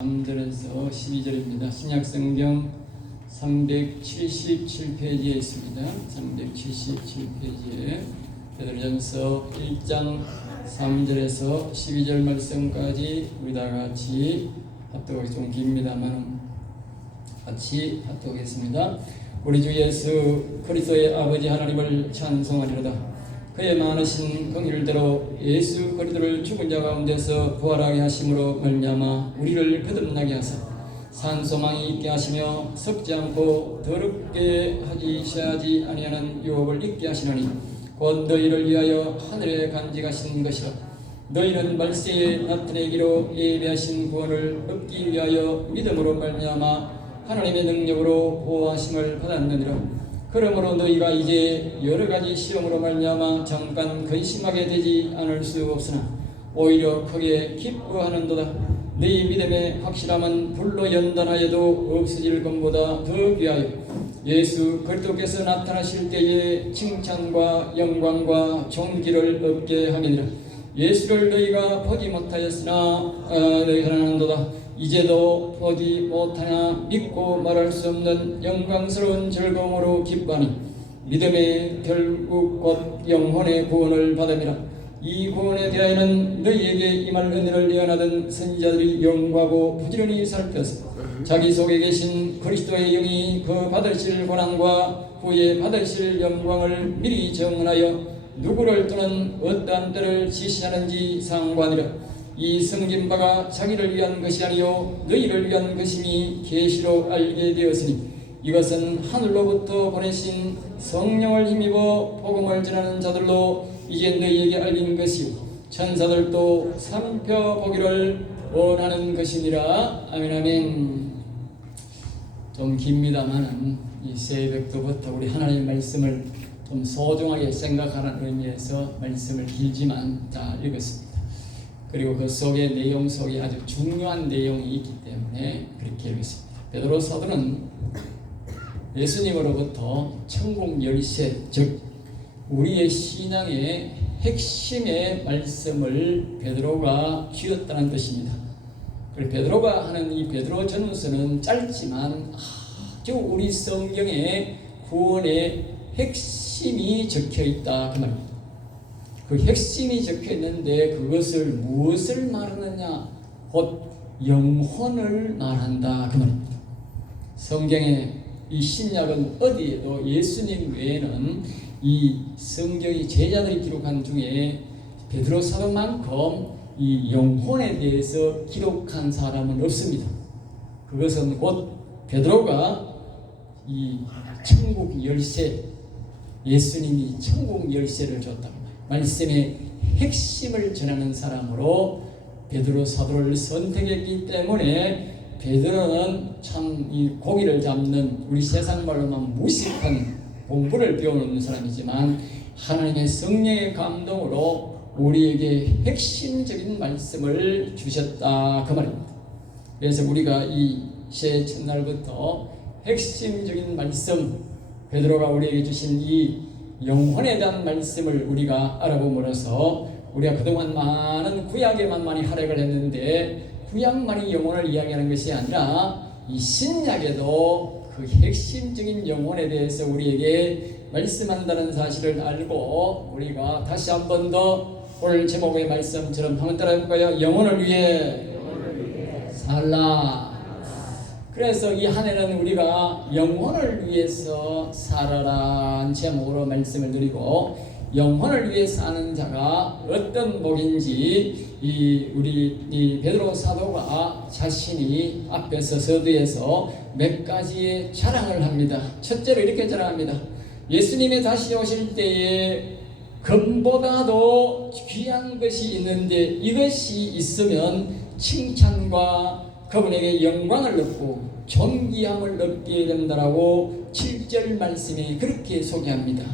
3절에서 12절입니다. 신약성경 377페이지에 있습니다. 377페이지에 베드로전서 1장 3절에서 12절 말씀까지 우리 다 같이 합독하기 좀 깁니다만 같이 합독하겠습니다. 우리 주 예수 그리스도의 아버지 하나님을 찬송하리로다. 그의 많으신 긍휼대로 예수 그리스도를 죽은 자 가운데서 부활하게 하심으로 말미암아 우리를 거듭나게 하사 산 소망이 있게 하시며 썩지 않고 더럽게 하지 아니하는 유업을 잊게 하시노니 곧 너희를 위하여 하늘에 간직하신 것이라. 너희는 말세에 나타내기로 예비하신 구원을 얻기 위하여 믿음으로 말미암아 하나님의 능력으로 보호하심을 받았느니라. 그러므로 너희가 이제 여러가지 시험으로 말미암아 잠깐 근심하게 되지 않을 수 없으나 오히려 크게 기뻐하는도다. 너희 믿음의 확실함은 불로 연단하여도 없어질 것보다 더 귀하여 예수 그리스도께서 나타나실 때에 칭찬과 영광과 존귀를 얻게 하느니라. 예수를 너희가 보지 못하였으나 너희가 하는도다. 이제도 보지 못하나 믿고 말할 수 없는 영광스러운 즐거움으로 기뻐하니 믿음의 결국 곧 영혼의 구원을 받음이라. 이 구원에 대하여는 너희에게 임할 은혜를 예언하던 선지자들이 연구하고 부지런히 살펴서 자기 속에 계신 그리스도의 영이 그 받으실 고난과 후에 받으실 영광을 미리 정하여 누구를 또는 어떠한 때를 지시하는지 상관이라. 이 성긴 바가 자기를 위한 것이 아니요 너희를 위한 것임이 계시로 알게 되었으니 이것은 하늘로부터 보내신 성령을 힘입어 복음을 전하는 자들로 이제 너희에게 알린 것이요 천사들도 살펴보기를 원하는 것이니라. 아멘 아멘. 좀 깁니다만은 이 새벽부터 우리 하나님의 말씀을 좀 소중하게 생각하는 의미에서 말씀을 길지만 다 읽었습니다. 그리고 그 속에 내용 속에 아주 중요한 내용이 있기 때문에 그렇게 읽었습니다. 베드로 사도는 예수님으로부터 천국 열쇠, 즉 우리의 신앙의 핵심의 말씀을 베드로가 쥐었다는 뜻입니다. 그리고 베드로가 하는 이 베드로 전후서는 짧지만 아주 우리 성경의 구원의 핵심이 적혀 있다 그 말입니다. 그 핵심이 적혀 있는데 그것을 무엇을 말하느냐? 곧 영혼을 말한다 그 말입니다. 성경의 이 신약은 어디에도 예수님 외에는 이 성경이 제자들이 기록한 중에 베드로 사도만큼 이 영혼에 대해서 기록한 사람은 없습니다. 그것은 곧 베드로가 이 천국 열쇠, 예수님이 천국 열쇠를 줬다. 말씀의 핵심을 전하는 사람으로 베드로 사도를 선택했기 때문에 베드로는 참 이 고기를 잡는 우리 세상 말로만 무식한 공부를 배우는 사람이지만 하나님의 성령의 감동으로 우리에게 핵심적인 말씀을 주셨다 그 말입니다. 그래서 우리가 이 새해 첫날부터 핵심적인 말씀 베드로가 우리에게 주신 이 영혼에 대한 말씀을 우리가 알아봄으로써 우리가 그동안 많은 구약에만 많이 활약을 했는데 구약만이 영혼을 이야기하는 것이 아니라 이 신약에도 그 핵심적인 영혼에 대해서 우리에게 말씀한다는 사실을 알고 우리가 다시 한 번 더 오늘 제목의 말씀처럼 한번 따라해볼까요? 영혼을 위해 살라. 그래서 이 한 해는 우리가 영혼을 위해서 살아라는 제목으로 말씀을 드리고 영혼을 위해 사는 자가 어떤 복인지 우리 베드로 사도가 자신이 앞에서 서두에서 몇 가지의 자랑을 합니다. 첫째로 이렇게 자랑합니다. 예수님이 다시 오실 때에 금보다도 귀한 것이 있는데 이것이 있으면 칭찬과 그분에게 영광을 얻고 존귀함을 얻게 된다라고 7절 말씀이 그렇게 소개합니다.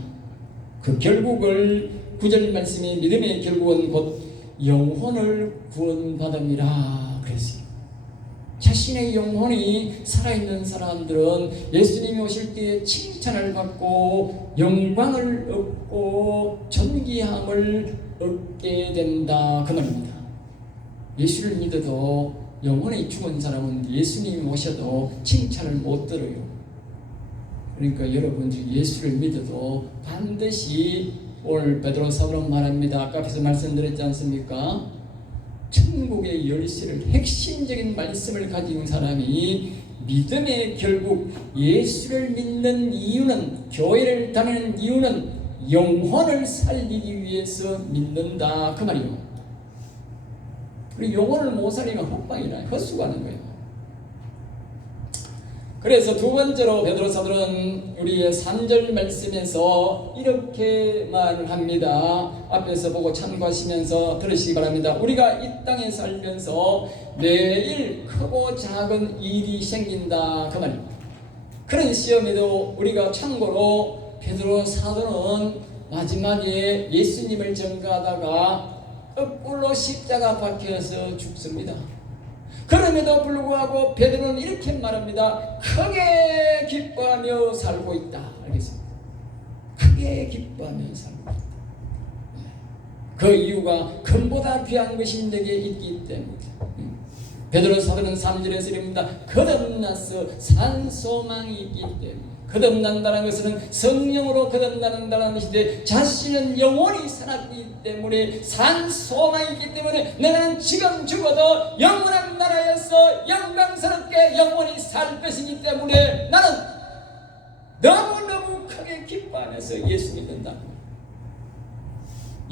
그 결국을 9절 말씀이 믿음의 결국은 곧 영혼을 구원받음이라 그랬어요. 자신의 영혼이 살아있는 사람들은 예수님이 오실 때 칭찬을 받고 영광을 얻고 존귀함을 얻게 된다 그 말입니다. 예수를 믿어도 영혼이 죽은 사람은 예수님이 오셔도 칭찬을 못 들어요. 그러니까 여러분들이 예수를 믿어도 반드시 오늘 베드로 사도는 말합니다. 아까 앞에서 말씀드렸지 않습니까? 천국의 열쇠를, 핵심적인 말씀을 가진 사람이 믿음의 결국 예수를 믿는 이유는, 교회를 다니는 이유는 영혼을 살리기 위해서 믿는다 그 말이에요. 그리고 영혼을 못 살리면 헛방이라 헛수고하는 거예요. 그래서 두 번째로 베드로 사도는 우리의 3절 말씀에서 이렇게 말을 합니다. 앞에서 보고 참고하시면서 들으시기 바랍니다. 우리가 이 땅에 살면서 매일 크고 작은 일이 생긴다 그 말입니다. 그런 시험에도 우리가 참고로 베드로 사도는 마지막에 예수님을 전가하다가 거꾸로 십자가 박혀서 죽습니다. 그럼에도 불구하고 베드로는 이렇게 말합니다. 크게 기뻐하며 살고 있다. 알겠습니다. 크게 기뻐하며 살고 있다. 그 이유가 금보다 귀한 것이 내게 있기 때문이다. 베드로 사도는 3절에서 이릅니다. 거듭나서 산 소망이 있기 때문에. 거듭난다는 것은 성령으로 거듭난다는 것인데 자신은 영원히 살았기 때문에 산 소망이 있기 때문에 나는 지금 죽어도 영원한 나라에서 영광스럽게 영원히 살 것이기 때문에 나는 너무너무 크게 기뻐하면서 예수 믿는다.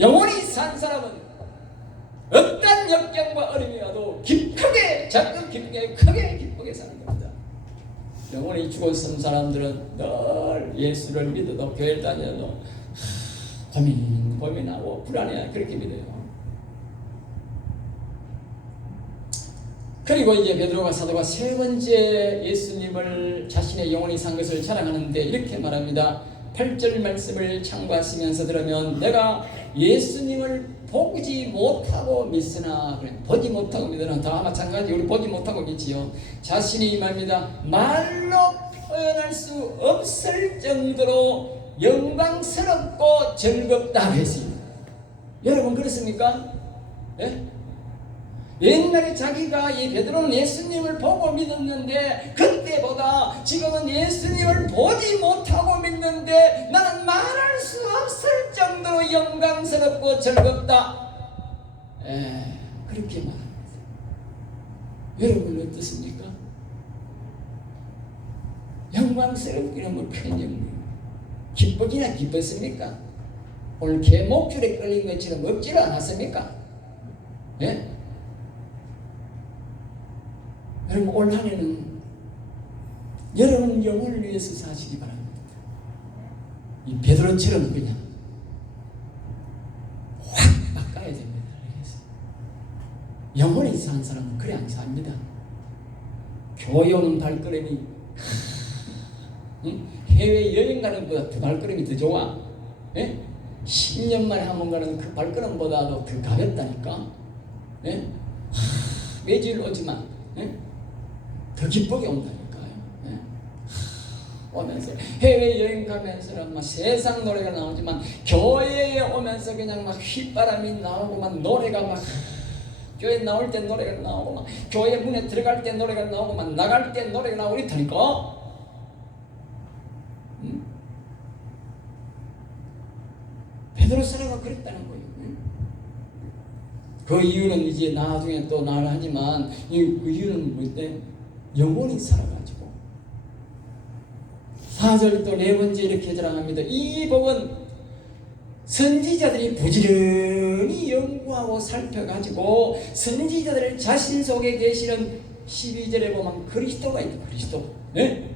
영원히 산 사람은 어떤 역경과 어려움이 와도 크게 작은 기쁘게 크게 기쁘게 사는 겁니다. 영원히 죽었은 사람들은 늘 예수를 믿어도 교회를 다녀도 고민하고 불안해 그렇게 믿어요. 그리고 이제 베드로가 사도가 세 번째 예수님을 자신의 영원히 산 것을 자랑하는데 이렇게 말합니다. 8절 말씀을 참고하시면서 들으면 내가 예수님을 보지 못하고 믿으나 보지 못하고 믿으나 다 마찬가지 우리 보지 못하고 믿지요. 자신이 말합니다. 말로 표현할 수 없을 정도로 영광스럽고 즐겁다 했습니다. 여러분 그렇습니까? 예? 옛날에 자기가 이 베드로는 예수님을 보고 믿었는데 그때보다 지금은 예수님을 보지 못하고 믿는데 나는 말할 수 없을 정도로 영광스럽고 즐겁다. 그렇게 말합니다. 여러분 어떻습니까? 영광스럽기는 뭐 큰 영광. 기쁘기나 기뻤습니까? 오늘 개 목줄에 끌린 것처럼 없지를 않았습니까? 예? 여러분 올 한해는 여러분 영혼을 위해서 사시기 바랍니다. 이 베드로처럼 그냥 확 바꿔야 됩니다. 영혼이 산 사람은 그래 안 삽니다. 교회 오는 발걸음이 해외 여행 가는 것보다 그 발걸음이 더 좋아. 10년 만에 한 번 가는 그 발걸음보다도 더 가볍다니까. 매주일 오지만 더 기쁘게 온다니까요. 오면서 해외여행 가면서는 막 세상 노래가 나오지만 교회에 오면서 그냥 막 휘바람이 나오고 막 노래가 막 교회 나올 때 노래가 나오고 막 교회 문에 들어갈 때 노래가 나오고 막 나갈 때 노래가 나오고 이렇다니까. 베드로 사도가 그랬다는 거예요. 그 이유는 이제 나중에 또 나를 하지만 그 이유는 뭐때? 영혼이 살아가지고 4절 또 네 번째 이렇게 자랑합니다. 이 복은 선지자들이 부지런히 연구하고 살펴가지고 선지자들 자신 속에 계시는 12절에 보면 그리스도가 있다. 그리스도. 네?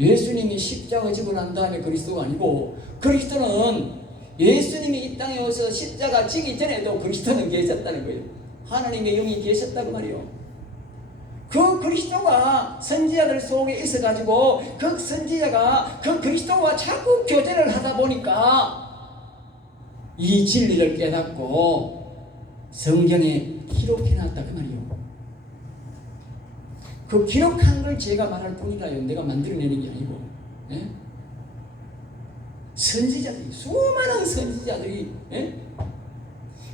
예수님이 십자가 지고 난 다음에 그리스도가 아니고 그리스도는 예수님이 이 땅에 오셔서 십자가 지기 전에도 그리스도는 계셨다는 거예요. 하나님의 영이 계셨다고 말이요. 그 그리스도가 선지자들 속에 있어가지고 그 선지자가 그 그리스도와 자꾸 교제를 하다 보니까 이 진리를 깨닫고 성경에 기록해놨다 그 말이요. 그 기록한 걸 제가 말할 뿐이라요. 내가 만들어내는 게 아니고. 선지자들이 수많은 선지자들이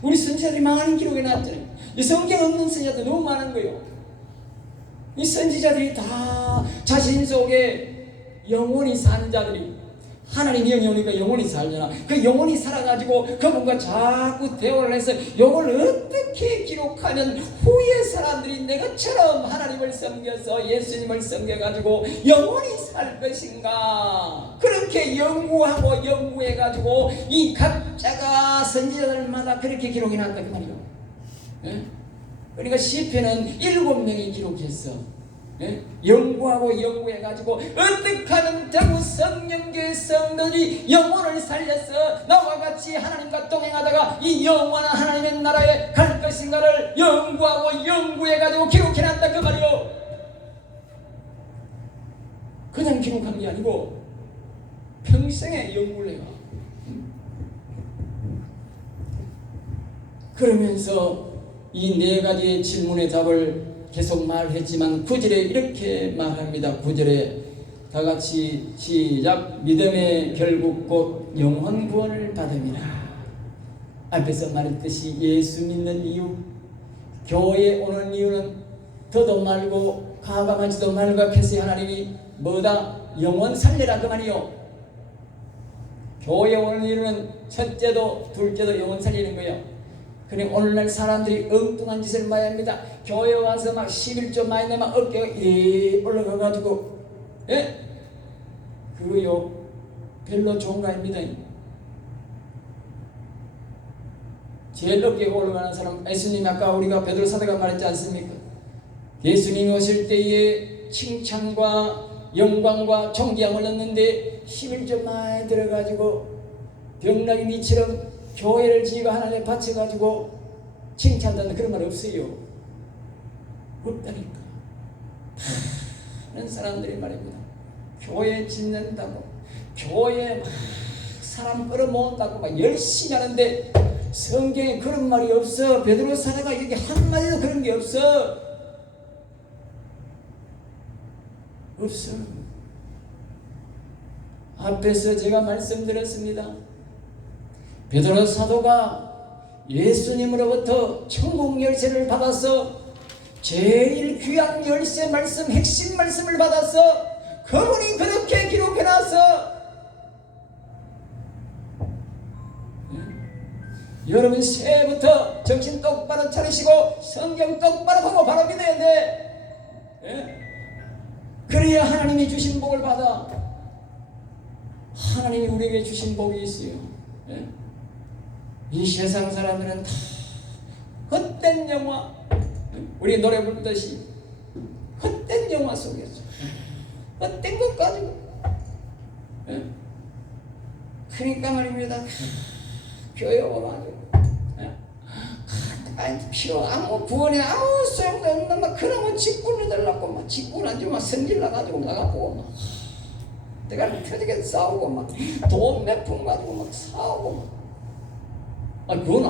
우리 선지자들이 많은 기록에 나왔잖아요. 이 성경 없는 선지자도 너무 많은 거예요. 이 선지자들이 다 자신 속에 영원히 사는 자들이, 하나님 영이니까 영원히 살잖아. 그 영원히 살아가지고 그분과 자꾸 대화를 해서 이걸 어떻게 기록하면 후의 사람들이 내가처럼 하나님을 섬겨서 예수님을 섬겨가지고 영원히 살 것인가, 그렇게 연구하고 연구해가지고 이 각자가 선지자들마다 그렇게 기록해 놨다 그 말이요. 예? 그러니까 시편은 7명이 기록했어. 예? 연구하고 연구해가지고 어떻게 하면 대구 성령교회 성도들이 영혼을 살려서 나와 같이 하나님과 동행하다가 이 영원한 하나님의 나라에 갈 것인가를 연구하고 연구해가지고 기록해놨다 그 말이요. 그냥 기록한 게 아니고 평생에 연구를 해가. 그러면서 이 네 가지의 질문의 답을 계속 말했지만 9절에 이렇게 말합니다. 9절에 다 같이 시작. 믿음의 결국 곧 영혼 구원을 받음이라. 앞에서 말했듯이 예수 믿는 이유, 교회에 오는 이유는 더도 말고 가감하지도 말고 해서 하나님이 뭐다? 영혼 살려라 그 말이요. 교회에 오는 이유는 첫째도 둘째도 영혼 살리는 거예요. 그래 오늘날 사람들이 엉뚱한 짓을 많이 합니다. 교회 와서 막 11조 많이 내면 어깨가 올라가가지고, 예? 그거요 별로 좋은 거 아닙니다. 제일 어깨가 올라가는 사람, 예수님 아까 우리가 베드로 사도가 말했지 않습니까? 예수님이 오실 때에 칭찬과 영광과 존귀함을 얻는데 11조 많이 들어가지고 병나기 미처럼 교회를 지고 하나님에 바쳐가지고 칭찬한다는 그런 말 없어요. 없다니까. 많은 사람들이 말입니다. 교회 짓는다고, 교회 막 사람 끌어모은다고 막 열심히 하는데 성경에 그런 말이 없어. 베드로 사도가 여기 한마디도 그런 게 없어. 없어. 앞에서 제가 말씀드렸습니다. 베드로 사도가 예수님으로부터 천국 열쇠를 받아서 제일 귀한 열쇠 말씀, 핵심 말씀을 받아서 그분이 그렇게 기록해놨어. 여러분 새해부터 정신 똑바로 차리시고 성경 똑바로 보고 바로 믿어야 돼. 그래야 하나님이 주신 복을 받아. 하나님이 우리에게 주신 복이 있어요. 이 세상 사람들은 다 헛된 영화, 우리 노래 부르듯이 헛된 영화 속에서 헛된 것 가지고, 그러니까 말입니다. 교회 오면 필요 아무 구원에 아무 소용도 없는 막 그런 직분을 달라고 막 직분 안 주면 성질 나가지고 나가고 막 내가 표적에 싸우고 막 돈 몇 푼 가지고 막 싸우고 막. 그건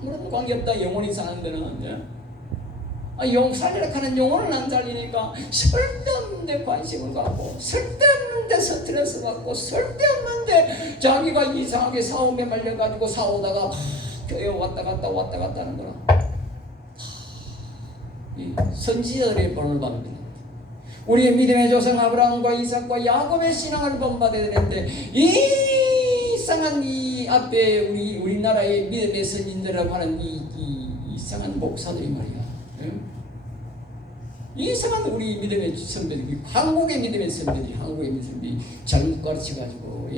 아무런 관계없다. 영혼이 사는 데는. 영 살리라 하는 영혼을 안 살리니까 쓸데없는 데 관심을 갖고 쓸데없는 데 스트레스 받고 쓸데없는 데 자기가 이상하게 싸움에 말려가지고 싸우다가 교회 왔다 갔다 하는 거라. 이 선지자들의 본을 받습니다. 우리의 믿음의 조상 아브라함과 이삭과 야곱의 신앙을 본받아야 되는데 이상한 이 앞에 우리나라의 믿음의 선진들이라고 하는 이 이상한 목사들이 말이야. 이상한 우리 믿음의 선배들이, 한국의 믿음의 선배들이 잘못 가르쳐가지고,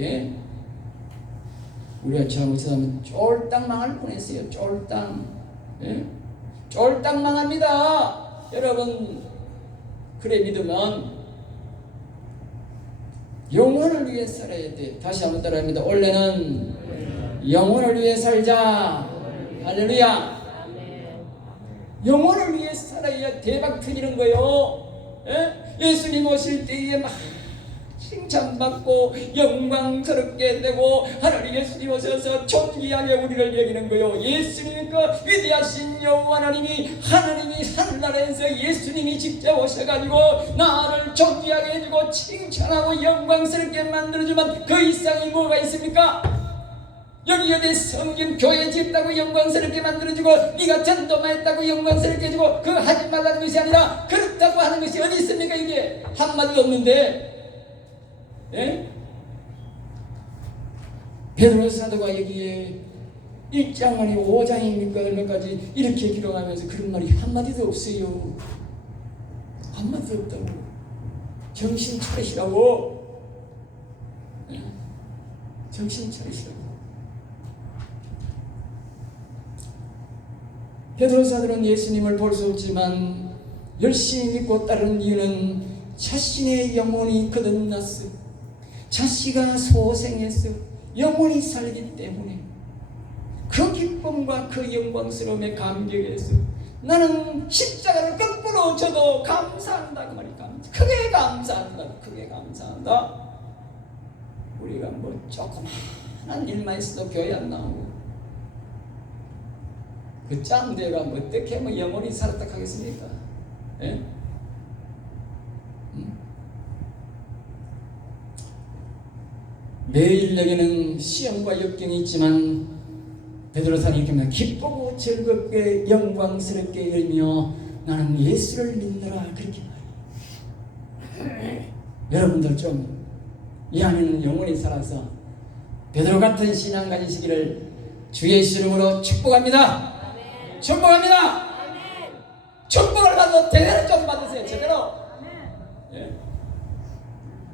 우리가 잘못하면 쫄딱 망할 뻔했어요. 쫄딱. 쫄딱 망합니다. 여러분, 그래 믿으면 영혼을 위해 살아야 돼. 다시 한번 따라합니다. 원래는 영혼을 위해 살자. 할렐루야. 영혼을 위해 살아야 대박 터지는 거요. 예수님 오실 때에 막 칭찬받고 영광스럽게 되고 하나님 예수님 오셔서 존귀하게 우리를 여기는 거요. 예수님 그 위대하신 여호와 하나님이 하늘나라에서 예수님이 직접 오셔가지고 나를 존귀하게 해주고 칭찬하고 영광스럽게 만들어주면 그 이상이 뭐가 있습니까? 여기에 대해 성경 교회 짓다고 영광스럽게 만들어주고 네가 전도만 했다고 영광스럽게 해주고 그 하지 말라는 것이 아니라 그렇다고 하는 것이 어디 있습니까? 이게 한마디도 없는데, 예? 베드로 사도가 여기에 1장 아니고 5장입니까? 얼마까지 이렇게 기록하면서 그런 말이 한마디도 없어요. 한마디도 없다고. 정신 차리시라고. 예? 정신 차리시라고. 베드로 사도는 예수님을 볼 수 없지만 열심히 믿고 따르는 이유는 자신의 영혼이 거듭났어. 자신가 소생했어. 영혼이 살기 때문에 그 기쁨과 그 영광스러움에 감격해서 나는 십자가를 거꾸로 져도 감사한다 그 말이야. 크게 감사한다. 크게 감사한다. 우리가 뭐 조그마한 일만 있어도 교회 안 나오고 그 짱대가 뭐 어떻게 뭐 영혼이 살았다 하겠습니까? 예? 매일 내게는 시험과 역경이 있지만 베드로 사도는 이렇게 기쁘고 즐겁게 영광스럽게 이르며 나는 예수를 믿노라 그렇게 말해요. 여러분들 좀 이 안에는 영혼이 살아서 베드로 같은 신앙 가지시기를 주 예수 이름으로 축복합니다. 아멘. 축복합니다. 아멘. 축복을 받아도 제대로 좀 받으세요. 제대로. 예.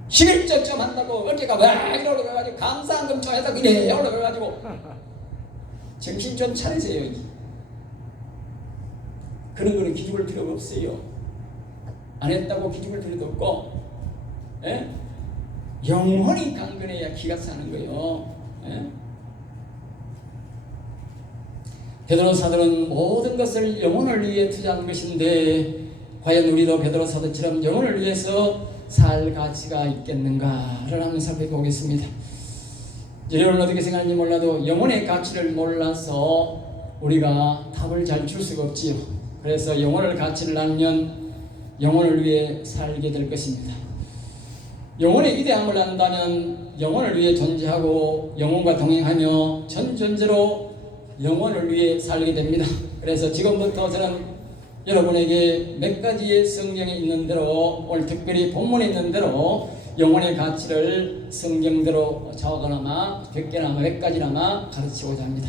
11조 좀 한다고 어깨가 왜 이러고 가지고 감사한금 좀 해서 이래 올라가가지고 정신 좀 차리세요. 그런 거는 기죽을 필요가 없어요. 안 했다고 기죽을 필요도 없고, 예? 영혼이 강건해야 기가 사는 거예요. 예? 베드로 사도는 모든 것을 영혼을 위해 투자한 것인데 과연 우리도 베드로 사도처럼 영혼을 위해서 살 가치가 있겠는가를 한번 살펴보겠습니다. 여러분은 어떻게 생각하는지 몰라도 영혼의 가치를 몰라서 우리가 답을 잘 줄 수가 없지요. 그래서 영혼을 가치를 알면 영혼을 위해 살게 될 것입니다. 영혼의 위대함을 안다면 영혼을 위해 존재하고 영혼과 동행하며 전 존재로 영혼을 위해 살게 됩니다. 그래서 지금부터 저는 여러분에게 몇 가지의 성경에 있는 대로 오늘 특별히 본문에 있는 대로 영혼의 가치를 성경대로 적어나마 몇 개나마 몇 가지나마 가르치고자 합니다.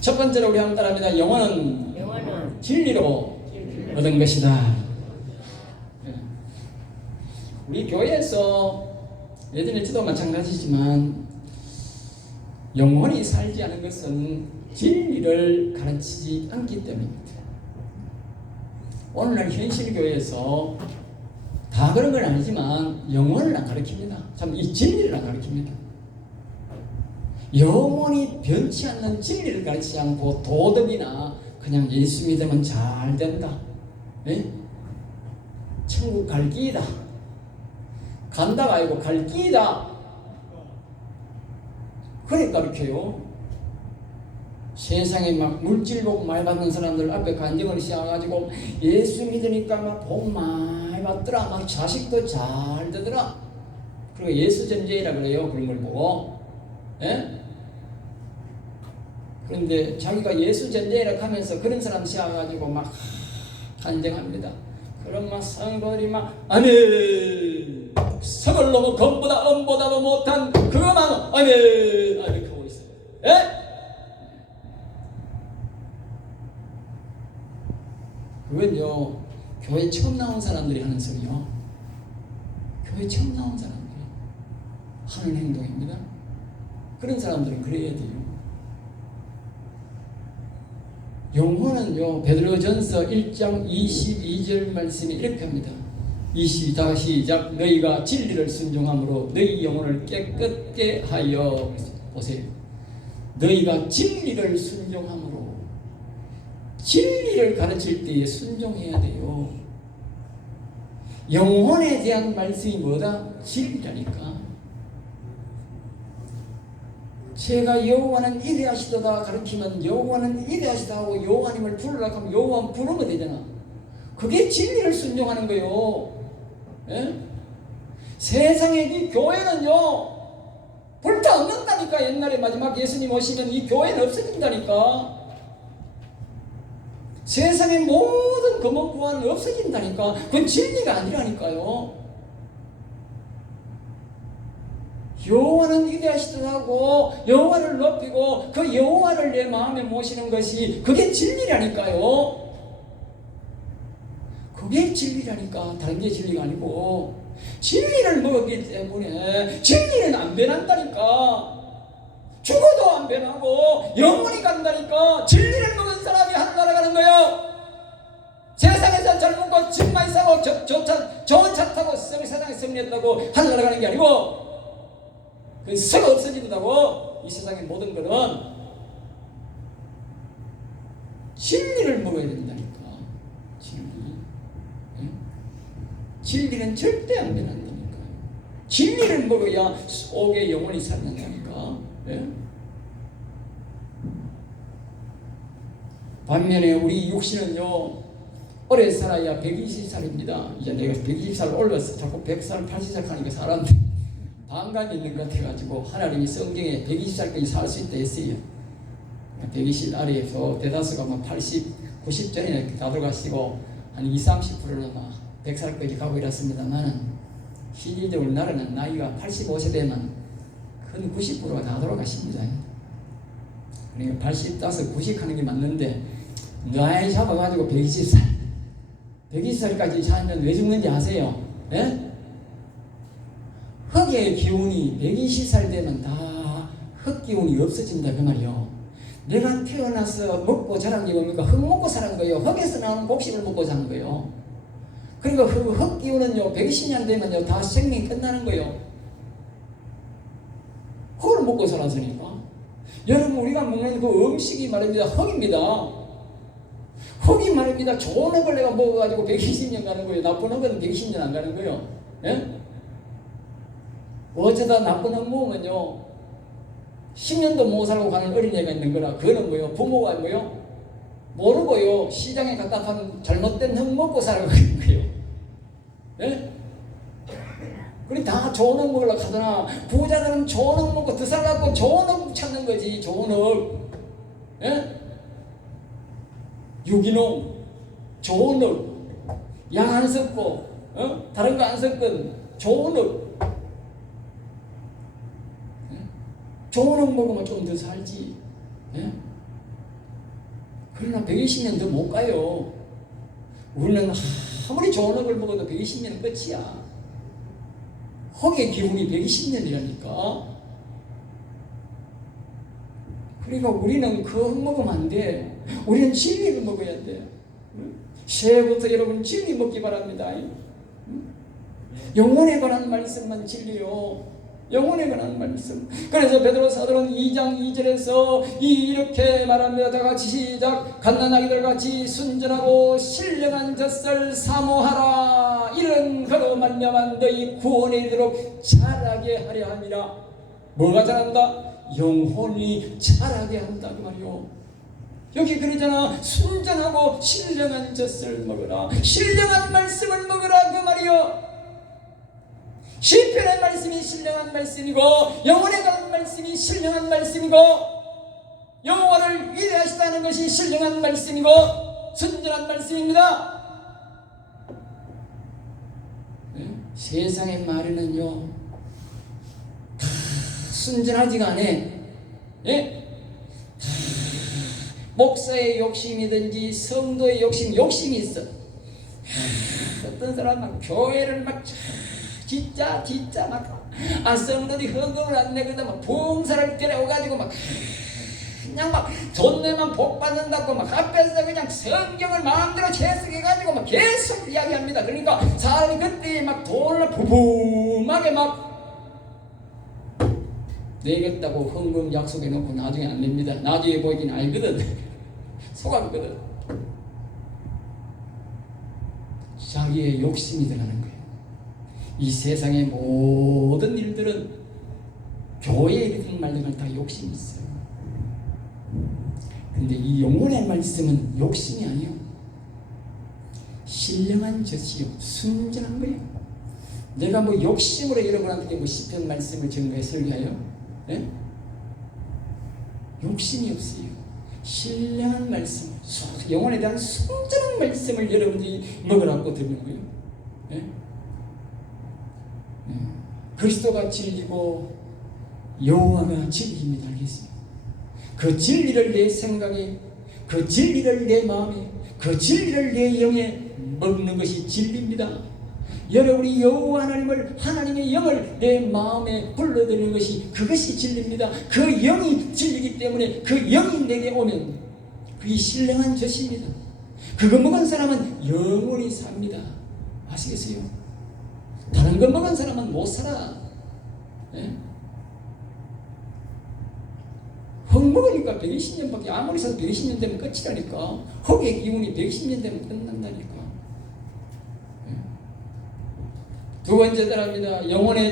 첫 번째로 우리 한번 따라합니다. 영혼은 진리로 얻은 것이다. 우리 교회에서 예전에 저도 마찬가지지만 영혼이 살지 않은 것은 진리를 가르치지 않기 때문입니다. 오늘날 현실교회에서 다 그런 건 아니지만 영혼을 안 가르칩니다. 참 이 진리를 안 가르칩니다. 영혼이 변치 않는 진리를 가르치지 않고 도덕이나 그냥 예수 믿으면 잘 된다. 네? 천국 갈 길이다. 간다가 아니고 갈 길이다. 그래 가르쳐요. 세상에 막 물질 복 많이 받는 사람들 앞에 간증을 시작해가지고 예수 믿으니까 막 복 많이 받더라. 막 자식도 잘 되더라. 그리고 예수 전쟁이라 그래요. 그런 걸 보고. 예? 그런데 자기가 예수 전쟁이라 하면서 그런 사람 시작해가지고 막 간증합니다. 그럼 막 성도들이 막 아멘. 성을 넘어 검보다 엄보다도 못한 그거만 아멘. 아멘 하고 있어요. 예? 그건요 교회 처음 나온 사람들이 하는 소리요. 교회 처음 나온 사람들이 하는 행동입니다. 그런 사람들은 그래야 돼요. 영혼은요 베드로전서 1장 22절 말씀이 이렇게 합니다. 시작. 너희가 진리를 순종함으로 너희 영혼을 깨끗게 하여. 보세요. 너희가 진리를 순종함으로. 진리를 가르칠 때에 순종해야 돼요. 영혼에 대한 말씀이 뭐다? 진리라니까. 제가 여호와는 이래하시도다 가르치면 여호와는 이래하시다 하고 여호와님을 부르라고 하면 여호와 부르면 되잖아. 그게 진리를 순종하는 거예요. 예? 세상의 이 교회는요 불타 없는다니까. 옛날에 마지막 예수님 오시면 이 교회는 없어진다니까. 세상의 모든 금은구원은 없어진다니까. 그건 진리가 아니라니까요. 여호와는 위대하시더라고. 여호와를 높이고 그 여호와를 내 마음에 모시는 것이 그게 진리라니까요. 그게 진리라니까. 다른 게 진리가 아니고, 진리를 먹었기 때문에 진리는 안 변한다니까. 죽어도 안 변하고 영원히 간다니까. 진리를 먹은 사람이 하늘나라 가는 거예요. 세상에서 젊은 거 집 많이 사고 좋은 차 타고 세상에 승리했다고 하늘나라 가는 게 아니고, 그 썩어 없어진다고. 이 세상의 모든 것은 진리를 먹어야 된다니까. 진리는 절대 안 변한다니까. 진리를 먹어야 속에 영혼이 살아난다니까. 예? 반면에 우리 육신은요, 오래 살아야 120살입니다. 이제 내가 120살 올랐어. 자꾸 100살, 80살 하니까 사람들이 반감이 있는 것 같아가지고, 하나님이 성경에 120살까지 살 수 있다 했어요. 120 아래에서 대다수가 막 80, 90 전에 다 들어가시고, 한 20, 30%는 막 100살까지 가고 이렇습니다만, 실질적으로 우리나라는 나이가 85세 되면 큰 90%가 다 돌아가십니다. 그러니까 85, 90 하는 게 맞는데, 나이 잡아가지고 120살, 120살까지 살면 왜 죽는지 아세요? 예? 흙의 기운이 120살 되면 다 흙 기운이 없어진다 그 말이요. 내가 태어나서 먹고 자란 게 뭡니까? 흙 먹고 사는 거예요. 흙에서 나오는 곡식을 먹고 사는 거예요. 그러니까 흙 기운은요, 120년 되면요, 다 생명이 끝나는 거예요. 흙을 먹고 살았으니까. 여러분, 우리가 먹는 그 음식이 말입니다, 흙입니다. 흙이 말입니다. 좋은 흙을 내가 먹어가지고 120년 가는 거예요. 나쁜 흙은 120년 안 가는 거예요. 예? 어쩌다 나쁜 흙 먹으면요, 10년도 못 살고 가는 어린애가 있는 거라. 그거는 뭐요? 부모가 뭐요? 모르고요, 시장에 갖다 판 잘못된 흙 먹고 살아가고 있는 거예요. 예? 그리 다 좋은 흙 먹으려고 하잖아. 부자들은 좋은 흙 먹고 더 살라고 좋은 흙 찾는 거지. 좋은 흙. 예? 유기농, 좋은 흙, 양 안 섞고, 다른 거 안 섞은 좋은 흙. 좋은 흙 먹으면 좀 더 살지. 예? 그러나 120년 더 못 가요. 우리는 아무리 좋은 흙을 먹어도 120년은 끝이야. 흙의 기운이 120년이라니까. 그러니까 우리는 그 흙 먹으면 안 돼. 우리는 진리를 먹어야 돼. 새해부터 여러분 진리 먹기 바랍니다. 영혼에 관한 말씀만 진리요. 영혼에 관한 말씀. 그래서 베드로 사도는 2장 2절에서 이렇게 말합니다. 다 같이 시작. 갓난아기들 같이 순전하고 신령한 젖을 사모하라. 이런 그로 말미암아 너희 구원에 이르도록 자라게 하려 함이라. 뭐가 자란다? 영혼이 자라게 한다 그 말이요. 여기 그러잖아. 순전하고 신령한 젖을 먹으라. 신령한 말씀을 먹으라 그 말이요. 시편의 말씀이 신령한 말씀이고, 영혼에 관한 말씀이 신령한 말씀이고, 여호와를 위대하시다는 것이 신령한 말씀이고 순전한 말씀입니다. 네? 세상의 말에는요, 순전하지가 않아. 예? 목사의 욕심이든지 성도의 욕심이 있어. 어떤 사람은 교회를 막 진짜 막 성도들이 헌금을 안 내거든 막 봉사를 데려오가지고 막 그냥 막 돈 내면 복 받는다고 막 앞에서 그냥 성경을 마음대로 해석해가지고 막 계속 이야기합니다. 그러니까 사람이 그때 막 돈을 부부하게 막 내겠다고 헌금 약속해 놓고 나중에 안 냅니다. 나중에 보이긴 알거든. 속았거든. 자기의 욕심이 들어가는 거예요. 이 세상의 모든 일들은 교회에 있는 말들은 다 욕심이 있어요. 근데 이 영혼의 말씀은 욕심이 아니에요. 신령한 젖이요, 순전한 거예요. 내가 뭐 욕심으로 여러분한테 뭐 시편 말씀을 증거해 설교해요? 예? 욕심이 없어요. 신령한 말씀, 영혼에 대한 순전한 말씀을 여러분들이 먹으라고 듣는 거예요. 예? 예. 그리스도가 진리고 여호와가 진리입니다. 알겠어요? 그 진리를 내 생각에, 그 진리를 내 마음에, 그 진리를 내 영에 먹는 것이 진리입니다. 여러분이 여호와 하나님을, 하나님의 영을 내 마음에 불러들이는 것이, 그것이 진리입니다. 그 영이 진리이기 때문에 그 영이 내게 오면 그게 신령한 젖입니다. 그거 먹은 사람은 영원히 삽니다. 아시겠어요? 다른 거 먹은 사람은 못 살아. 예? 흙 먹으니까 120년밖에, 아무리 써도 120년 되면 끝이라니까. 흙의 기운이 120년 되면 끝난다니까. 예? 두 번째 답입니다. 영혼의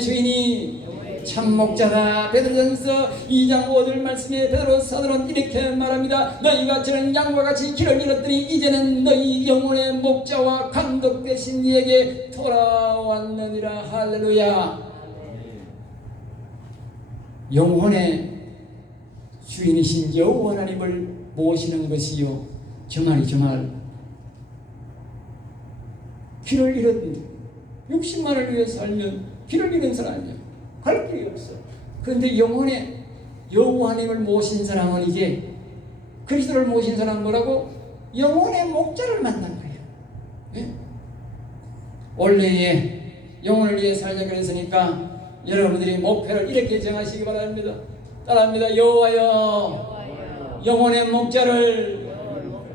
주인이 참 목자다. 베드로전서 2장 5절 말씀에 베드로 사도는 이렇게 말합니다. 너희가 저런 양과 같이 길을 잃었더니 이제는 너희 영혼의 목자와 감독 되신 이에게 돌아왔느니라. 할렐루야. 영혼의 주인이신 여호와 하나님을 모시는 것이요, 정말 길을 잃었는데 60만을 위해 살면 길을 잃은 사람이야. 갈 길이 없어. 그런데 영혼의 여호와 하나님을 모신 사람은, 이제 그리스도를 모신 사람은 뭐라고? 영혼의 목자를 만난 거예요. 네? 원래의 영혼을 위해 살자 그랬으니까 여러분들이 목표를 이렇게 정하시기 바랍니다. 따라합니다. 여호와여, 영혼의 목자를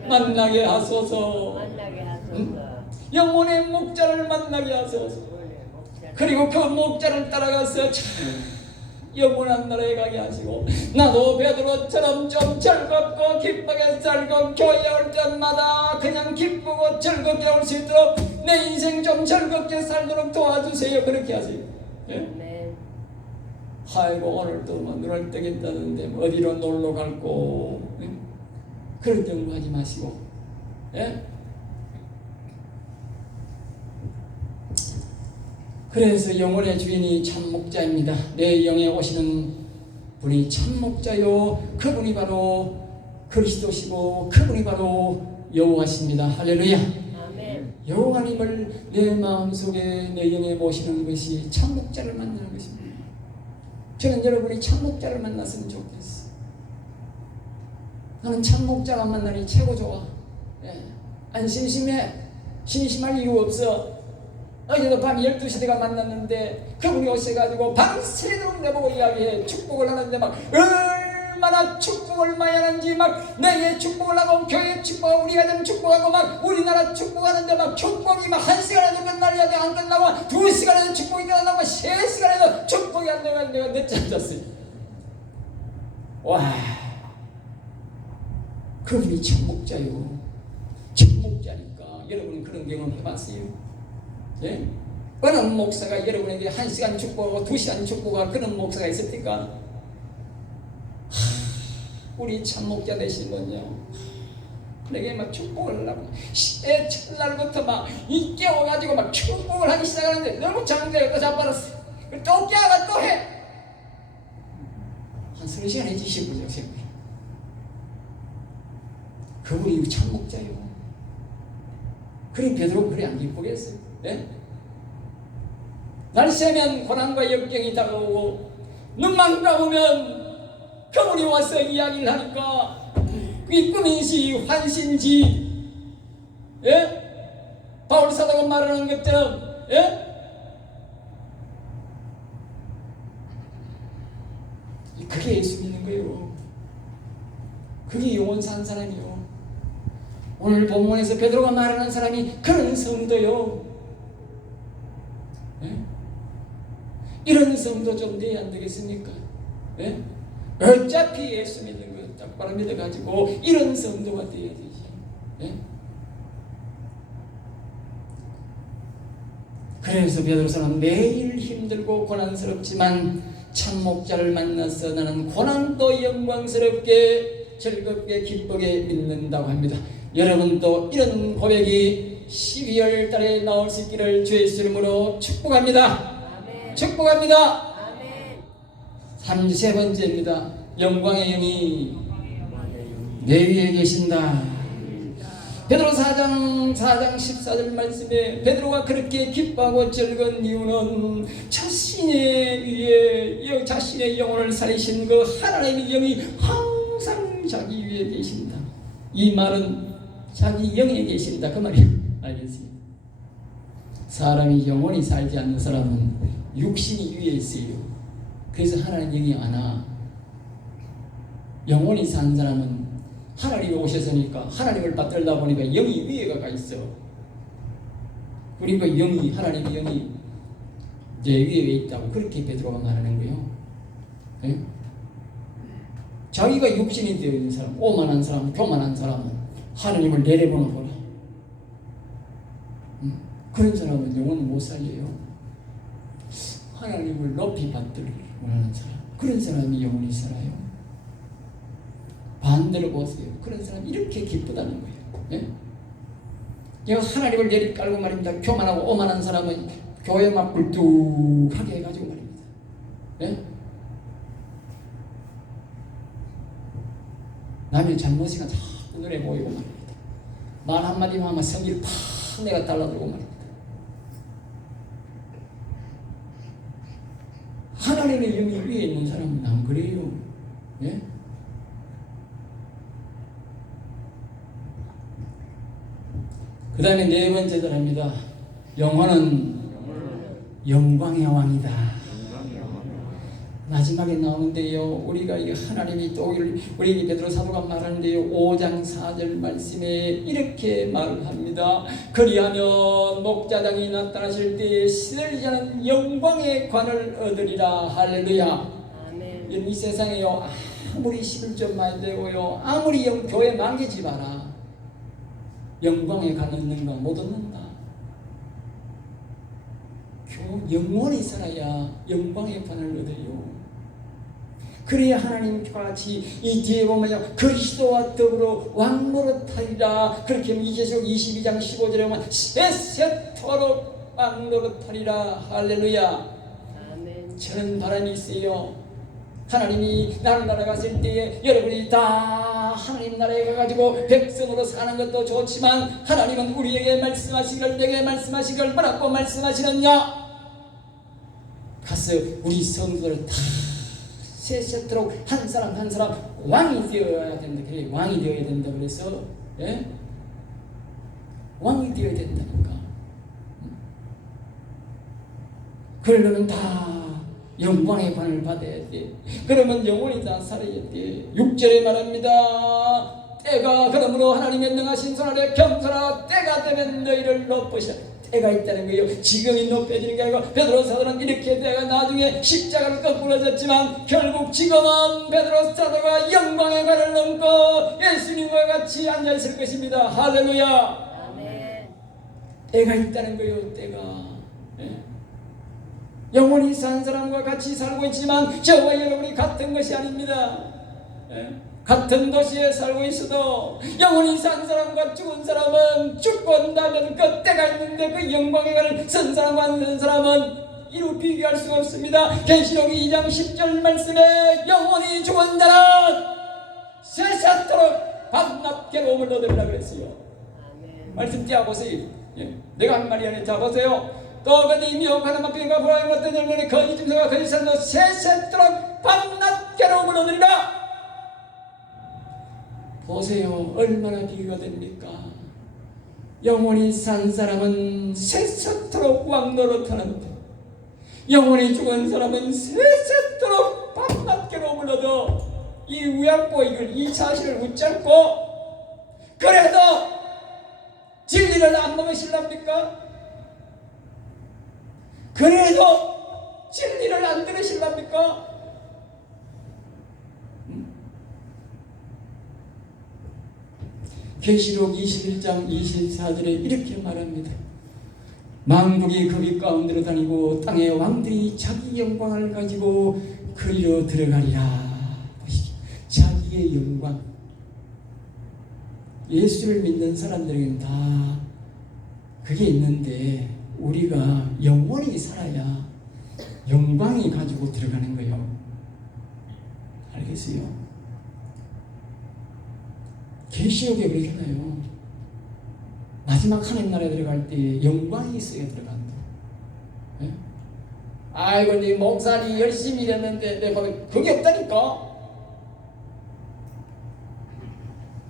만나게 하소서. 영혼의 목자를 만나게 하소서. 그리고 그 목자를 따라가서 영원한 나라에 가게 하시고, 나도 베드로처럼 좀 즐겁고 기쁘게 살고 교회에 올 때마다 그냥 기쁘고 즐겁게 올 수 있도록 내 인생 좀 즐겁게 살도록 도와주세요. 그렇게 하세요. 예? 아이고, 오늘도 눈을 뜨겠다는데 어디로 놀러 갈고, 예? 그런 연구하지 마시고, 예? 그래서 영혼의 주인이 참 목자입니다. 내 영에 오시는 분이 참 목자요, 그분이 바로 그리스도시고 그분이 바로 여호와십니다. 할렐루야. 아멘. 여호와님을 내 마음속에, 내 영에 모시는 것이 참 목자를 만나는 것입니다. 저는 여러분이 참 목자를 만났으면 좋겠어. 나는 참 목자가 만나니 최고 좋아. 예. 안 심심해. 심심할 이유 없어. 어제도 밤 12시 내가 만났는데 그분이 오셔가지고 밤 새도록 내보고 이야기해. 축복을 하는데 막 얼마나 축복을 많이 하는지, 막 내게 축복을 하고 교회 축복하고 우리 가정 축복하고 막 우리나라 축복하는데 막 축복이 막 1시간에도 끝날려야 돼. 안 끝나고 2시간에도 축복이 끝나고 3시간에도 축복이 안 되면 내가 늦잠 잤어요. 와, 그분이 참 목자요. 참 목자니까. 여러분 그런 경험 해봤어요? 예? 어느 목사가 여러분에게 1시간 축복하고 2시간 축복하고 그런 목사가 있습니까? 우리 참 목자 되신 분요, 내게 막 축복을 하려고 시대 첫날부터 막 깨워가지고 막 축복을 하기 시작하는데 너무 장대가 또 잡아놨어. 또 깨워가 또 해. 한 3시간 해주시고요. 그분이 참 목자예요. 그래 베드로 그래 안 기쁘겠어요? 네? 날 새면 고난과 역경이 다가오고 눈만 감으면 그분이 와서 이야기를 하니까 그게 꿈인지 환신지, 예? 바울 사도가 말하는 것처럼, 예? 그게 예수 믿는 거예요. 그게 영원 산 사람이요. 오늘 본문에서 베드로가 말하는 사람이 그런 성도요. 예? 이런 성도 좀 돼야 안 되겠습니까? 예? 어차피 예수 믿는 거 똑바로 믿어가지고 이런 성도가 돼야 되지. 예? 그래서 베드로서는 매일 힘들고 고난스럽지만 참 목자를 만나서 나는 고난도 영광스럽게 즐겁게 기쁘게 믿는다고 합니다. 여러분도 이런 고백이 12월 달에 나올 수 있기를 주의 이름으로 축복합니다. 아멘. 축복합니다. 세 번째입니다. 영광의 영이 내 위에 계신다. 베드로 4장 14절 말씀에 베드로가 그렇게 기뻐하고 즐거운 이유는 자신의 영혼을 살리신 그 하나님의 영이 항상 자기 위에 계신다. 이 말은 자기 영에 계신다 그 말이에요. 알겠습니다. 사람이 영원히 살지 않는 사람은 육신이 위에 있어요. 그래서 하나님 영이 안 와. 영원히 사는 사람은 하나님이 오셨으니까 하나님을 받들다 보니까 영이 위에 가 있어. 그러니까 하나님의 영이 내 위에 있다고 그렇게 베드로가 말하는 거예요. 네? 자기가 육신이 되어 있는 사람, 오만한 사람, 교만한 사람은 하나님을 내려보는 거라. 그런 사람은 영원히 못 살려요. 하나님을 높이 받들 원하는 사람, 그런 사람이 영원히 살아요. 반대로 보세요. 그런 사람이 이렇게 기쁘다는 거예요. 예? 하나님을 내리깔고 말입니다. 교만하고 오만한 사람은 교회 막 굴뚝하게 해가지고 말입니다. 예? 남의 잘못이 자꾸 눈에 보이고 말입니다. 말 한마디만 하면 성의를 팍 내가 달라들고 말입니다. 하나님의 영이 위에 있는 사람은 안 그래요. 예? 그 다음에 네 번째들 합니다. 영혼은 영광의 왕이다. 마지막에 나오는데요. 우리가 이 하나님이 또 우리 베드로 사도가 말하는데요. 5장 4절 말씀에 이렇게 말을 합니다. 그리하면 목자장이 나타나실 때에 시들지 않은 영광의 관을 얻으리라. 할렐루야. 아멘. 이 세상에요. 아무리 11점 많이 되고요. 아무리 교회 망개지 마라. 영광의 관 얻는가? 못 얻는다. 영원히 살아야 영광의 관을 얻어요. 그래야 하나님과 같이 이 뒤에 보면 그리스도와 더불어 왕노릇하리라. 그렇게 하면 이제서 22장 15절에 보면 세세토록 왕노릇하리라. 할렐루야. 아멘. 저는 바람이 있어요. 하나님이 나를 날아갔을 때에 여러분이 다 하나님 나라에 가가지고 백성으로 사는 것도 좋지만 하나님은 우리에게 말씀하시기를 내게 말씀하시기를 뭐라고 말씀하시느냐? 가서 우리 성도를 다 세세토록 한 사람 한 사람 왕이 되어야 된다. 그래 왕이 되어야 된다. 그래서 예? 왕이 되어야 된다니까. 그러려면 다 영광의 관을 받아야 돼. 그러면 영원히 다 살아야 돼. 6절에 말합니다. 때가 그러므로 하나님의 능하신 손 아래 겸손하라. 때가 되면 너희를 높으시라. 때가 있다는 거예요. 지금이 높여지는 게 아니고 베드로 사도는 이렇게 때가 나중에 십자가를 거꾸로 졌지만 결국 지금은 베드로 사도가 영광의 관을 넘고 예수님과 같이 앉아있을 것입니다. 할렐루야. 아멘. 때가 있다는 거예요. 때가. 네? 영원히 산 사람과 같이 살고 있지만 저와 여러분이 같은 것이 아닙니다. 네? 같은 도시에 살고 있어도 영원히 산 사람과 죽은 사람은 죽고 나면 그 때가 있는데 그 영광의 관을 선 사람과 안 선 사람은 이루 비교할 수가 없습니다. 계시록 2장 10절 말씀에 영원히 죽은 자는 세세토록 밤낮 괴로움을 얻으리라 그랬어요. 말씀 띄워보세요. 예. 내가 한 말이 아니라 자 보세요. 또 그들이 미혹하는 마병과 불화의 어떤 열매는 거짓 증서가 거짓 선도 세세토록 밤낮 괴로움을 얻으리라. 보세요. 얼마나 비교가 됩니까? 영원히 산 사람은 세세토록 왕노릇하는데 영원히 죽은 사람은 세세토록 밤낮 괴로움을 얻어 이 우약고 이 사실을 웃잡고 그래도 진리를 안 먹으실랍니까? 그래도 진리를 안 들으실랍니까? 계시록 21장 24절에 이렇게 말합니다. 만국이 그 빛 가운데로 다니고 땅의 왕들이 자기 영광을 가지고 그리로 들어가리라. 보시죠. 자기의 영광. 예수를 믿는 사람들에게는 다 그게 있는데 우리가 영원히 살아야 영광이 가지고 들어가는 거예요. 알겠어요? 계시록에 그렇게 나요. 마지막 하나님 나라에 들어갈 때 영광이 있어야 들어간다. 예? 아이고 네 목사님 열심히 일했는데 내가 그게 없다니까.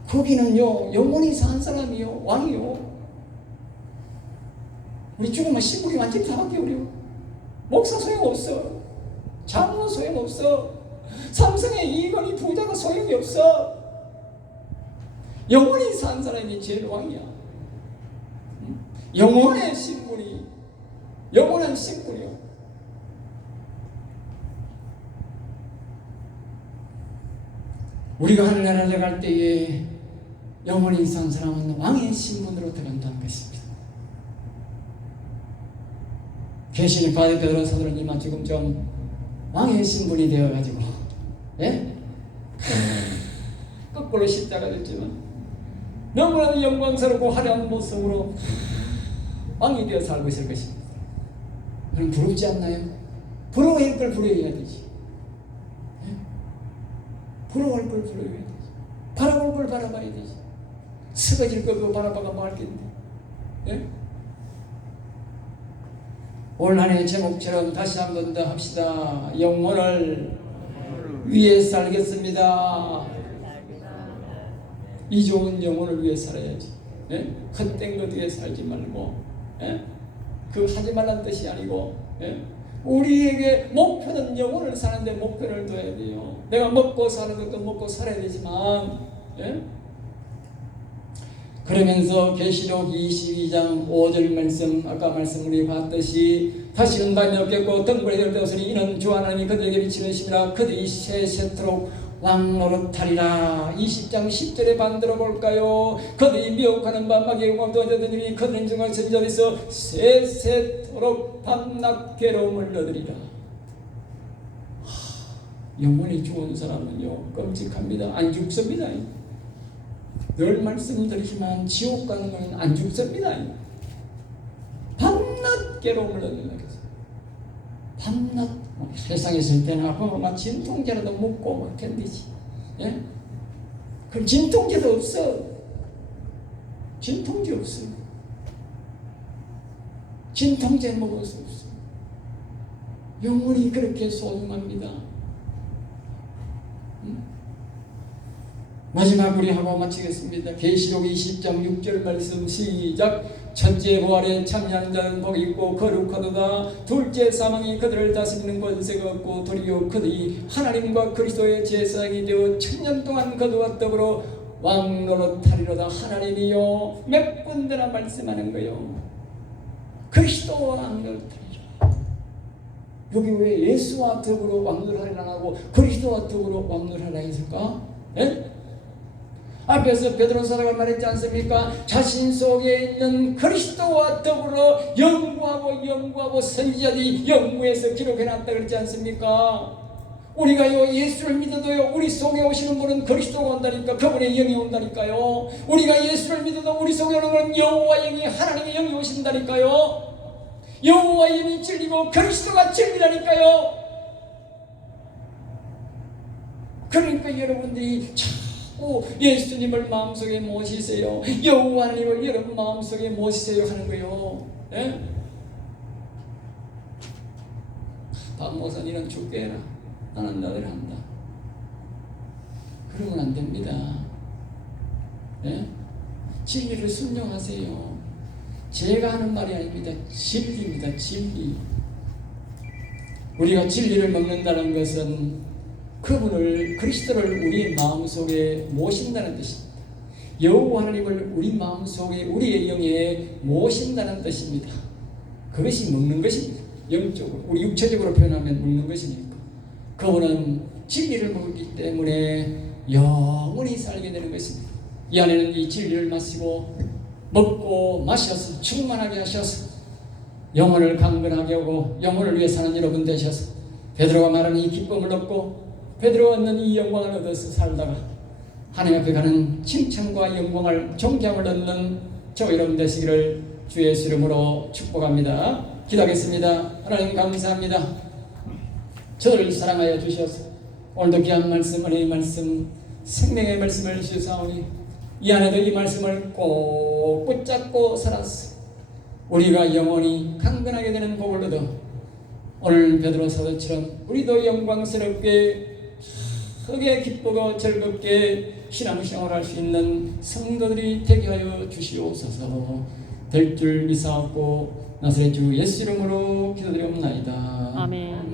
거기는요 영원히 산 사람이요 왕이요. 우리 죽으면 신분이 완전히 다 바뀌어버려. 목사 소용없어. 장로 소용없어. 삼성의 이건희 부자가 소용이 없어. 영원히 산 사람이 제일 왕이야. 영원의 신분이, 영원한 신분이요. 우리가 하늘나라에 들어갈 때에 영원히 산 사람은 왕의 신분으로 들어간다는 것입니다. 계시는 바디 베드로 사도님만 지금 좀 왕의 신분이 되어가지고, 예? 거꾸로 십자가 됐지만 너무나도 영광스럽고 화려한 모습으로 왕이 되어 살고 있을 것입니다. 그럼 부럽지 않나요? 부러워할 걸 부러워해야 되지. 예? 부러워할 걸 부러워해야 되지. 바라볼 걸 바라봐야 되지. 쓰러질 걸 바라봐가 말겠는데. 예? 올 한해 제목처럼 다시 한 번 더 합시다. 영혼을 위해 살겠습니다. 이 좋은 영혼을 위해 살아야지. 예? 헛된 것 위해 살지 말고, 예? 그 하지 말란 뜻이 아니고, 예? 우리에게 목표는 영혼을 사는데 목표를 둬야 돼요. 내가 먹고 사는 것도 먹고 살아야 되지만, 예? 그러면서 계시록 22장 5절 말씀, 아까 말씀 우리 봤듯이 다시는 밤이 없겠고 등불이 될 것이니 이는 주 하나님이 그들에게 비치는 심이라 그들이 세세토록 왕노릇하리라. 20장 10절에 반대로 볼까요? 그들이 미혹하는 밤마게 영광도 얻으니 그들은 중간 선전에서 세세토록 밤낮 괴로움을 얻으리라. 영원히 죽은 사람은요 끔찍합니다. 안 죽습니다. 늘 말씀드리지만 지옥 가는 건 안 죽습니다. 밤낮 괴로움을 얻는다. 밤낮 세상에 있을 때는 아프면 막 진통제라도 먹고 막 견디지. 예? 그럼 진통제도 없어. 진통제 없어. 진통제 먹을 수 없어. 영혼이 그렇게 소중합니다. 마지막 우리 하고 마치겠습니다. 계시록 20장 6절 말씀 시작. 첫째 부활에 참여하는 자는 복이 있고 거룩하도다. 둘째 사망이 그들을 다스리는 권세가 없고 도리어 그들이 하나님과 그리스도의 제사장이 되어 천년 동안 그들과 더불어 왕노릇하리로다. 하나님이요 몇 군데나 말씀하는 거요. 그리스도와 왕노릇하리라. 여기 왜 예수와 더불어 왕노릇하리라 하고 그리스도와 더불어 왕노릇하리라 했을까? 예? 앞에서 베드로사라가 말했지 않습니까? 자신 속에 있는 그리스도와 더불어 연구하고 선지자들이 연구해서 기록해놨다 그랬지 않습니까? 우리가요 예수를 믿어도요 우리 속에 오시는 분은 그리스도가 온다니까. 그분의 영이 온다니까요. 우리가 예수를 믿어도 우리 속에 오는 건 여호와 영이 하나님의 영이 오신다니까요. 여호와 영이 진리고 그리스도가 진리라니까요. 그러니까 여러분들이 예수님을 마음속에 모시세요. 여호와 하나님을 여러분 마음속에 모시세요 하는 거예요. 예? 박모사 니는 죽게 해라. 나는 나대로 한다. 그러면 안 됩니다. 예? 진리를 순종하세요. 제가 하는 말이 아닙니다. 진리입니다. 진리. 우리가 진리를 먹는다는 것은 그분을 그리스도를 우리 마음속에 모신다는 뜻입니다. 여호와 하나님을 우리 마음속에 우리의 영에 모신다는 뜻입니다. 그것이 먹는 것입니다. 영적으로 우리 육체적으로 표현하면 먹는 것이니까 그분은 진리를 먹기 때문에 영원히 살게 되는 것입니다. 이 안에는 이 진리를 마시고 먹고 마셔서 충만하게 하셔서 영혼을 강건하게 하고 영혼을 위해 사는 여러분 되셔서 베드로가 말하는 이 기쁨을 얻고 베드로가 얻는 이 영광을 얻어서 살다가 하나님 앞에 가는 칭찬과 영광을 존경을 얻는 저 여러분 되시기를 주 예수 이름으로 축복합니다. 기도하겠습니다. 하나님 감사합니다. 저를 사랑하여 주셔서 오늘도 귀한 말씀, 은혜의 말씀, 생명의 말씀을 주사오니 이 안에도 이 말씀을 꼭 붙잡고 살았어. 우리가 영원히 강건하게 되는 복을 얻어 오늘 베드로 사도처럼 우리도 영광스럽게 크게 기쁘고 즐겁게 신앙생활할 수 있는 성도들이 되게 하여 주시옵소서. 될 줄 믿사옵고 나사렛 주 예수 이름으로 기도드리옵나이다. 아멘. 아멘.